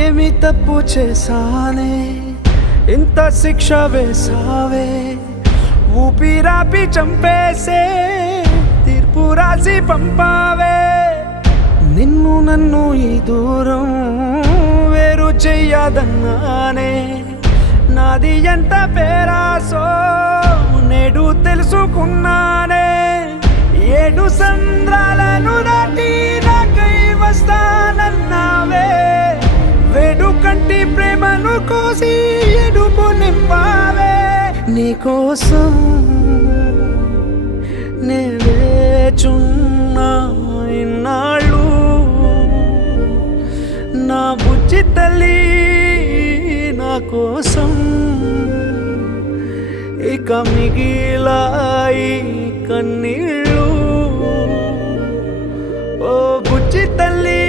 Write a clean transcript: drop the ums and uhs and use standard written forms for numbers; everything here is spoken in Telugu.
ఏమి తప్పు చేశానే ఇంత శిక్ష వేసావే ఊపిరాపి చంపేసే తీర్పు రాసి పంపావే నిన్ను నన్ను ఈ దూరం వేరు చెయ్యదన్నానే నాది ఎంత పేరాసో నేడు తెలుసుకున్నానే 7 సంద్రాలను దాటి నాకై వస్తానన్నావే వేడు కంటి ప్రేమను కోసి ఎడుపు నింపావే నీకోసం నే వేచున్నా ఇన్నాళ్ళు నా బుజ్జి తల్లి నా కోసం ఇక మిగిలాయి కన్నీళ్ళు ఓ బుజ్జి తల్లి